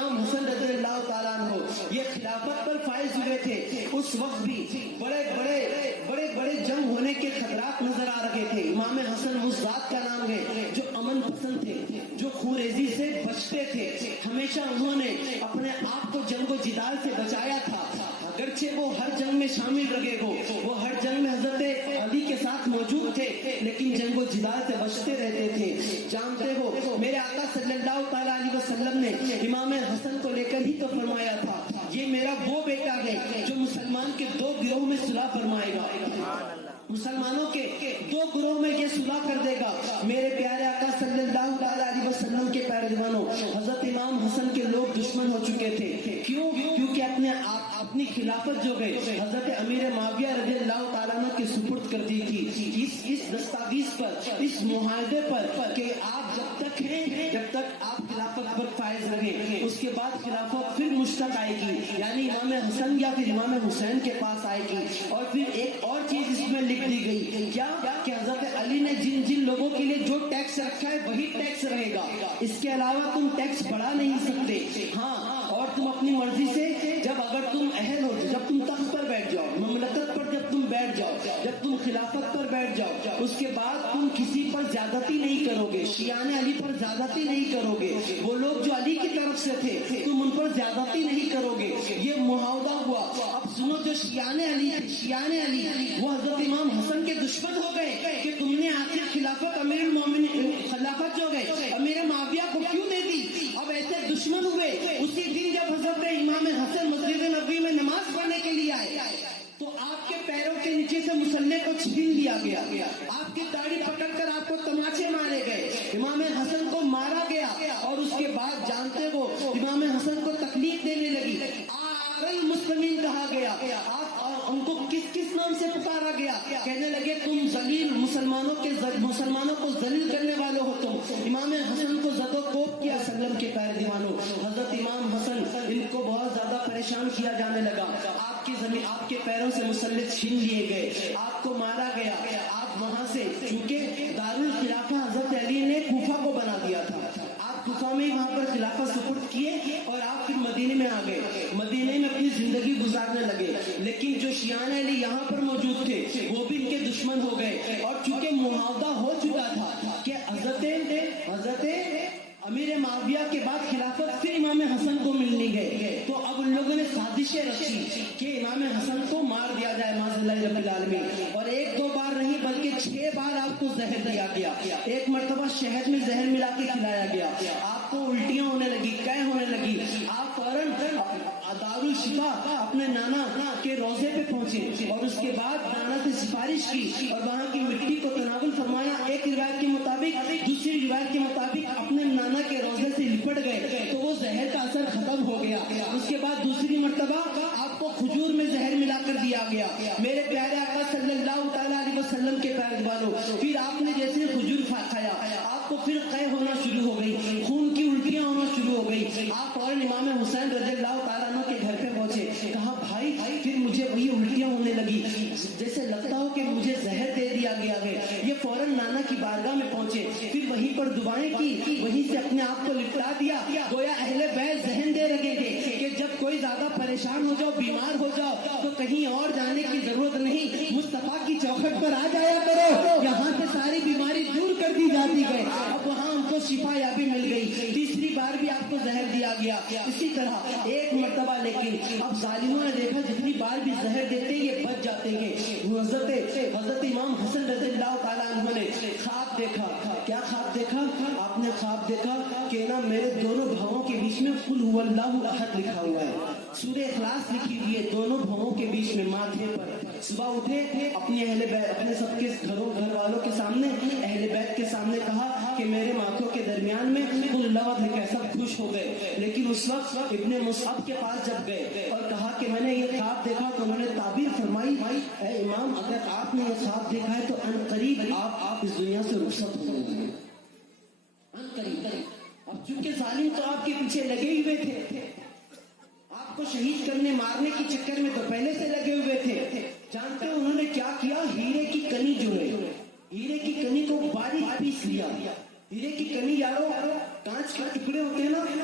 امام حسن رضی اللہ تعالیٰ عنہ یہ خلافت پر فائز ہوئے تھے، اس وقت بھی بڑے جنگ ہونے کے خطرات نظر آ رہے تھے۔ امام حسن اس ذات کا نام ہے جو امن پسند تھے، جو خونریزی سے بچتے تھے، ہمیشہ انہوں نے اپنے آپ کو جنگ و جدال سے بچایا تھا۔ اگرچہ وہ ہر جنگ میں شامل رہے ہو، وہ ہر جنگ میں حضرت علی کے ساتھ موجود تھے، لیکن جنگ و جدال سے بچتے رہتے تھے۔ جانتے ہو میرے آقا صلی اللہ تعالیٰ علیہ وسلم نے امام حسن کو لے کر ہی تو فرمایا تھا یہ میرا وہ بیٹا ہے جو مسلمان کے دو گروہ میں صلح فرمائے گا، مسلمانوں کے دو گروہ میں یہ صلح کر دے گا۔ میرے پیارے آقا صلی اللہ تعالیٰ علیہ وسلم کے پیروانوں، حضرت امام حسن کے لوگ دشمن ہو چکے تھے۔ کیوں؟ کیونکہ اپنی خلافت جو گئے حضرت امیر معاویہ رضی اللہ تعالیٰ عنہ کے سپرد کر دی تھی، اس دستاویز پر، اس معاہدے پر کہ آپ جب تک ہیں، جب تک آپ خلافت پر فائز رہیں، اس کے بعد خلافت پھر مشتق آئے گی، یعنی امام حسن یا پھر امام حسین کے پاس آئے گی۔ اور پھر ایک اور چیز اس میں لکھ دی گئی، کیا کہ حضرت علی نے جن لوگوں کے لیے جو ٹیکس رکھا ہے وہی ٹیکس رہے گا، اس کے علاوہ تم ٹیکس بڑھا نہیں سکتے۔ ہاں، اور تم اپنی مرضی سے اگر تم اہل ہو، جب تم تخت پر بیٹھ جاؤ، مملکت پر جب تم بیٹھ جاؤ، جب تم خلافت پر بیٹھ جاؤ، اس کے بعد تم کسی پر زیادتی نہیں کرو گے، شیعان علی پر زیادتی نہیں کرو گے، وہ لوگ جو علی کی طرف سے تھے تم ان پر زیادتی نہیں کرو گے، یہ معاہدہ ہوا۔ اب سنو، جو شیعان علی وہ حضرت امام حسن کے دشمن ہو گئے کہ تم نے آخر خلافت امیر المومنین، خلافت جو گئے امیر معاویہ کو کیوں دے دی؟ اب ایسے دشمن ہوئے۔ اسی دن جب حضرت امام حسن مسجد نبوی میں نماز پڑھنے کے لیے آئے تو آپ کے پیروں کے نیچے سے مصلح کو چھین لیا گیا، آپ کی داڑھی پکڑ کر آپ کو تماچے مارے گئے، امام حسن کو مارا گیا، اور اس کے بعد جانتے ہو امام حسن کو تکلیف دینے لگی، المسلمین کہا گیا، آپ ان کو کس نام سے پکارا گیا؟ کہنے لگے تم ذلیل، مسلمانوں کو ذلیل کرنے والے ہو تم۔ امام حسن کو زد و کوب کیا۔ سلم کے پیر دیوانوں، حضرت امام حسن ان کو بہت زیادہ پریشان کیا جانے لگا، آپ کی زمین، آپ کے پیروں سے مسلط چھین لیے گئے، آپ کو مارا گیا۔ آپ وہاں سے، چونکہ دارالخلافہ حضرت علی نے کوفہ کو بنا دیا تھا، آپ کوفہ میں وہاں پر خلافت سپرد کیے اور آپ پھر مدینے میں آ گئے، مدینے میں اپنی زندگی گزارنے لگے۔ لیکن جو شیعان علی یہاں پر موجود تھے وہ بھی ان کے دشمن ہو گئے، اور چونکہ معاہدہ ہو چکا تھا کہ حضرت امیر معاویہ کے بعد خلافت پھر امام حسن کو ملنی ہے، تو اب ان لوگوں نے سازشیں رچی کہ امام حسن کو مار دیا جائے معاذ اللہ رب العالمین۔ اور ایک دو بار نہیں بلکہ 6 بار آپ کو زہر دیا گیا، ایک مرتبہ شہد میں زہر ملا کے کھلایا گیا، آپ کو الٹیاں ہونے لگی، قے ہونے لگی، آپ فوراً دارالشفا اپنے نانا کے روضے پہ پہنچے، اور اس کے بعد نانا سے سفارش کی اور وہاں کی مٹی کو تناول فرمایا۔ ایک روایت کے مطابق، دوسری روایت کے مطابق اپنے نانا کے روضے سے لپٹ گئے تو وہ زہر کا اثر ختم ہو گیا۔ اس کے بعد دوسری مرتبہ آپ کو کھجور میں زہر ملا کر دیا گیا۔ میرے پیارے آقا صلی اللہ تعالیٰ علیہ وسلم کے پیروانوں، پھر آپ نے جیسے کھجور کھایا، آپ کو پھر قے ہونا شروع ہو گئی، خون کی الٹیاں ہونا شروع ہو گئی۔ آپ فوراً امام حسین رضی اللہ تعالیٰ عنہ کے گھر پہ پہنچے، کہا بھائی پھر مجھے وہی الٹیاں ہونے لگی، جیسے لگتا ہو کہ مجھے زہر دے دیا گیا ہے۔ یہ فوراً نانا کی بارگاہ میں پہنچے، پھر وہیں پر دعائیں کی، وہیں سے اپنے آپ کو لپٹا دیا، گویا اہل بیت ذہن دے رکھے گے کہ جب کوئی زیادہ پریشان ہو جاؤ، بیمار ہو جاؤ تو کہیں اور جانے کی ضرورت نہیں، مصطفیٰ کی چوکھٹ پر آ جایا کرو، یہاں سے ساری بیماری دور کر دی جاتی ہے۔ اب وہاں ہم کو شفا یابی مل گئی، تیسری بار بھی آپ کو زہر دیا گیا، اسی طرح ایک مرتبہ۔ لیکن اب ظالموں نے دیکھا جتنی بار بھی زہر دیتے یہ بچ جاتے ہیں۔ حضرت امام حسن رضی اللہ تعالیٰ عنہ نے خواب دیکھا۔ کیا خواب دیکھا؟ آپ نے خواب دیکھا کہ نا میرے دونوں بھاؤں کے بیچ میں قل هو اللہ احد لکھا ہوا ہے، سورہ اخلاص لکھی ہوئی ہے دونوں بھاؤں کے بیچ میں ماتھے پر۔ صبح اٹھے، اپنے اہل بیت، اپنے سب کے گھر والوں کے سامنے، اہل بیت کے سامنے کہا کہ میرے ماتھوں کے درمیان میں قل اللہ احد لکھا ہے، سب خوش ہو گئے۔ لیکن اس وقت ابن مصعب کے پاس جب گئے اور کہا کہ میں نے یہ خواب دیکھا تو انہوں نے تعبیر فرمائی، اے امام اگر آپ نے یہ خواب دیکھا ہے تو ان قریب آپ اس دنیا سے رخصت ہو جائیں گے، ان قریب۔ اب چونکہ ظالم تو آپ کے پیچھے لگے ہوئے تھے، آپ کو شہید کرنے مارنے کے چکر میں تو پہلے سے لگے ہوئے تھے۔ جانتے ہیں انہوں نے کیا کیا؟ ہیرے کی کنی جو ہے، ہیرے کی کنی کو باریک پیس لیا۔ ہیرے کی کنی یارو کانچ کے ٹکڑے ہوتے ہیں نا،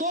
2